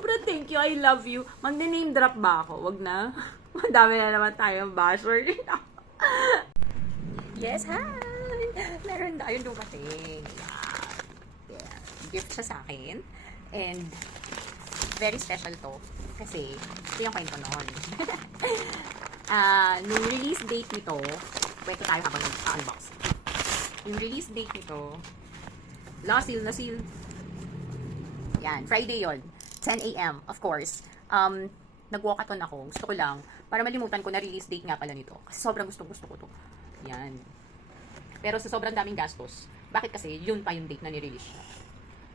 Sobrang thank you, I love you. Magne-name drop ba ako? Wag na. Madami na naman tayong basher. Yes, hi! Meron tayong dumating. Yeah. Gift siya sa akin. And, very special to. Kasi, ito yung kwento noon. Nung release date nito, kwento tayo habang nag-unbox. Yung release date nito, na-seal. Yan, Friday yon, 10 a.m. of course. Nag-walkathon ako. Gusto ko lang, para malimutan ko na release date nga pala nito. Kasi sobrang gusto ko to. Yan. Pero sa sobrang daming gastos. Bakit kasi, yun pa yung date na nirelease siya.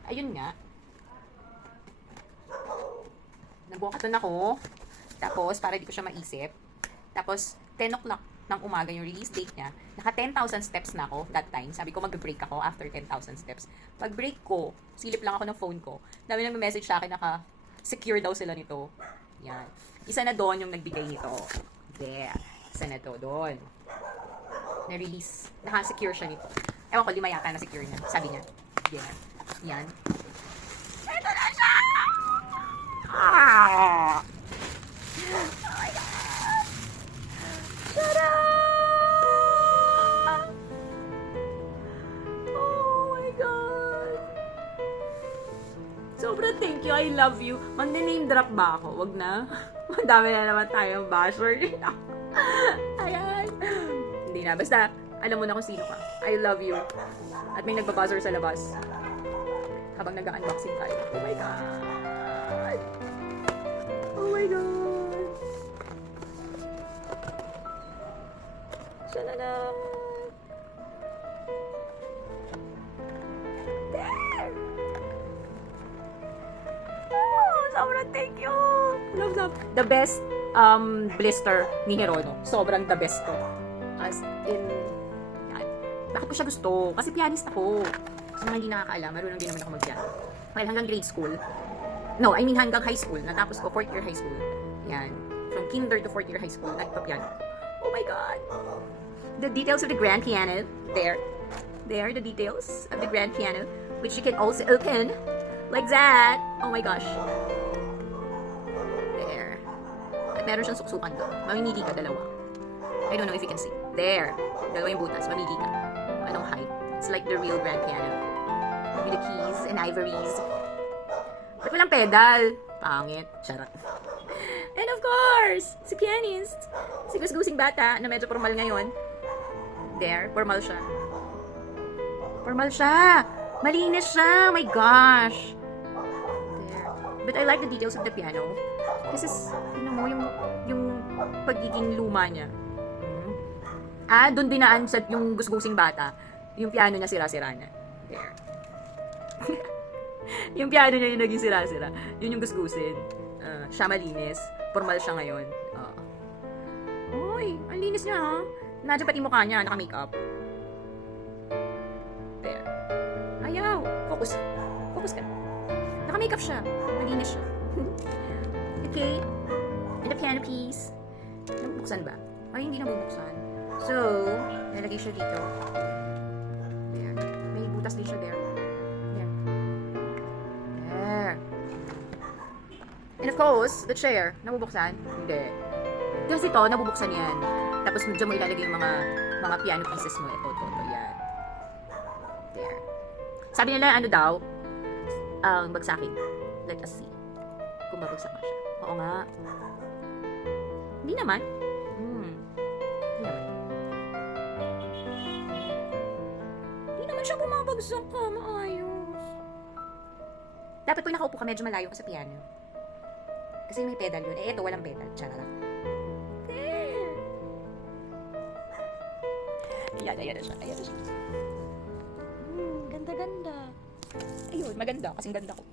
Ayun nga. Nag-walkathon ako. Tapos, para di ko siya maisip. Tapos, 10 o'clock ng umaga yung release date niya. Naka 10,000 steps na ako that time. Sabi ko mag-break ako after 10,000 steps. Pag break ko, silip lang ako ng phone ko. Dami nang message sa akin secure daw sila nito. Yan. Isa na doon yung nagbigay nito. There. Isa na to doon. Na-release. Naka-secure siya nito. Ewan ko, 5 yata na-secure niya. Sabi niya. Yeah. Yan. Ito na siya! Ah! Oh my God! Shut up! Oh my God! Sobrang thank you, I love you. Magne-name drop ba ako? Wag na. Madami na naman tayong basher. Ayan. Hindi na. Basta, alam mo na kung sino ka. I love you. At may nagbabuzzer sa labas. Habang nag-unboxing tayo. Oh my God! Oh my God! Siya na na! There! Oh, sobrang thank you! Love. The best blister ni Hirono. Sobrang the best to. As in, yan. Bakit ko siya gusto? Kasi pianist ako. Sa mga hindi nakakaalam, marunong din naman ako mag-piano. Well, hanggang grade school. No, I mean hanggang high school. Natapos ko 4th year high school. Yan. From kinder to 4th year high school, nagpa-piano. Oh my God! The details of the grand piano. There. There, the details of the grand piano. Which you can also open. Like that. Oh my gosh. There. At meron siyang suksukan doon. Mamimili ka dalawa. I don't know if you can see. There. Dalawa yung butas. Mamili ka. Anong height? It's like the real grand piano. With the keys and ivories. Ba't walang pedal? Pangit. Charot. And of course, si pianist. Si gusgusing bata na medyo formal ngayon. There. Formal siya. Formal siya. Malinis siya. My gosh. There. But I like the details of the piano. This is, mo, yung pagiging luma niya. Doon dinaan sa yung gusgusing bata. Yung piano niya sira-sira na. There. Yung piano niya yung naging sira-sira. Yun yung gusgusin. Siya malinis. Formal siya ngayon. Uy, ang linis niya ha. Nadya pati mukha niya, naka-makeup. There. Ayaw. Focus. Focus ka. Naka-makeup siya. Malinis siya. Okay. And the piano piece. Nabubuksan ba? Ay, hindi nabubuksan. So, nalagay siya dito. There. May butas din siya there. There. There. And of course, the chair. Nabubuksan? Hindi. Kasi ito, nabubuksan yan. Tapos dyan mo ilalagay yung mga piano pieces mo. Ito, yan. There. Sabi nila, ano daw, bagsakin. Let us see. Kung babagsak na siya. Oo nga. Hindi naman. Hindi naman. Hindi naman siya bumabagsak ka. Maayos. Dapat pag nakaupo ka, medyo malayo ka sa piano. Kasi may pedal yun. Ito, walang pedal. Charot. Ayan na siya. Ganda-ganda. Ayun, maganda. Kasing ganda ko.